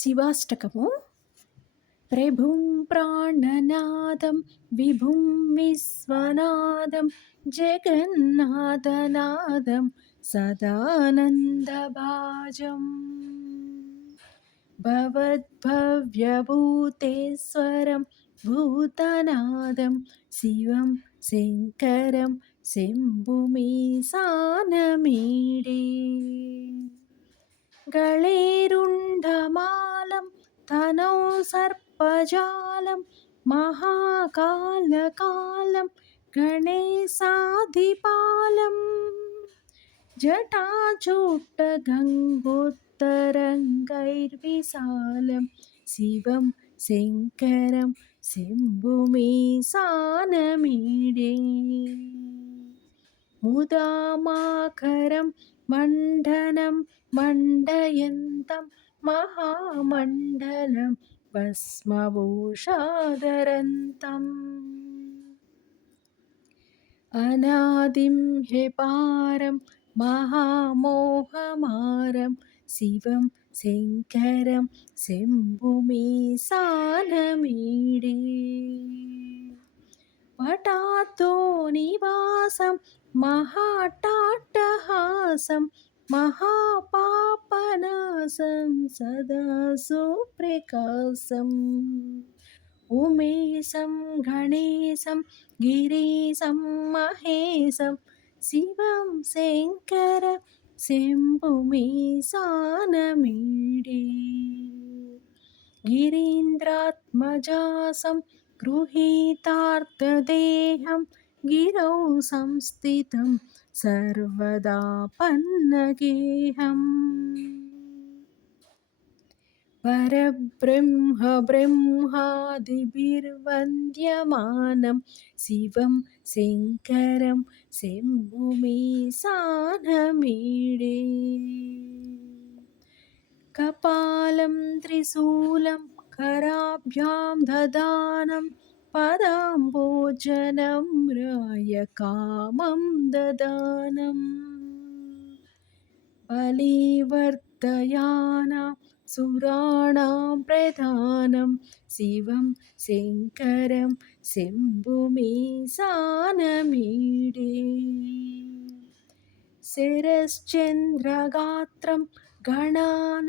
శివాష్టకము. ప్రభుం ప్రాణనాదం విభుం విశ్వనాదం జగన్నాథనాదం సదానందభాజం భవద్భవ్యభూతేశ్వరం భూతనాదం శివం శంకరం శంభుమీశానమీడే గళేరుండమాలం తనౌ సర్పజాలం మహాకాలకాలం గణేశాధిపాలం జటాచూటగంగోత్తరంగైర్విశాలం శివం శంకరం శంభుమీశానమీడే ముదామాకరం మండనం మండయంతం మహామండలం భస్మభూషాధరంతం అనాదిం హేపారం మహామోహమారం శివం శంకరం శంభుమీశానమీడే వటాతో నివాసం మహాటాట్టహాసం మహాపాపనాశం సదా సుప్రకాశం ఉమేశం గణేశం గిరీశం మహేశం శివం శంకర శంభుమీశానమీడే గిరీంద్రాత్మజాసం గృహీతార్థదేహం గిరౌ సంస్థితం సర్వదా పన్నగేహం పరబ్రహ్మ బ్రహ్మాదిభిర్వంద్యమానం శివం శంకరం శంభుమీశానమీడే కపాలం త్రిశూలం కరాభ్యాం దదానం పదాంబోజనం రాయకామం దదానం బలివర్ధయానాం సురాణాం ప్రధానం శివం శంకరం శంభుమీశానమీడే శరశ్చంద్రగాత్రం గణానందపాత్రం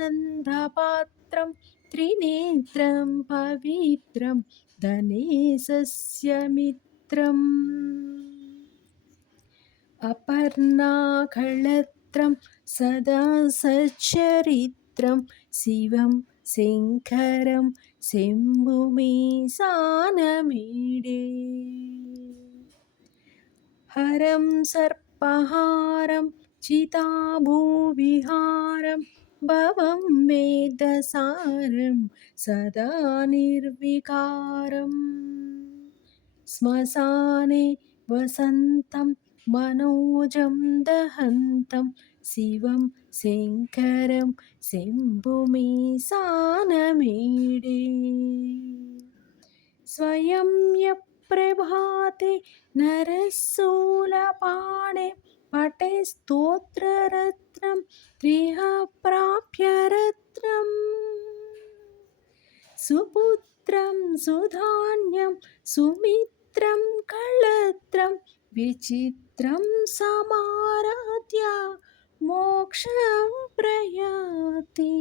త్రినేత్రం పవిత్రం ధనేశస్య మిత్రం అపర్ణాకళత్రం సదా సచ్చరిత్రం శివం శంకరం శంభుమీశానమీడే హరం సర్పహారం చితాభూవిహారం భవం వేదసారం సదా నిర్వికారం శ్మశానే వసంతం మనోజం దహంతం శివం శంకరం శంభుమీశానమీడే స్వయం ప్రభాతే నరశూలపాణే పటే స్తోత్రరత్నం గృహ ప్రాప్యరత్నం సుపుత్రం సుధాన్యం సుమిత్రం కళత్రం విచిత్రం సమారాధ్య మోక్షం ప్రయాతి.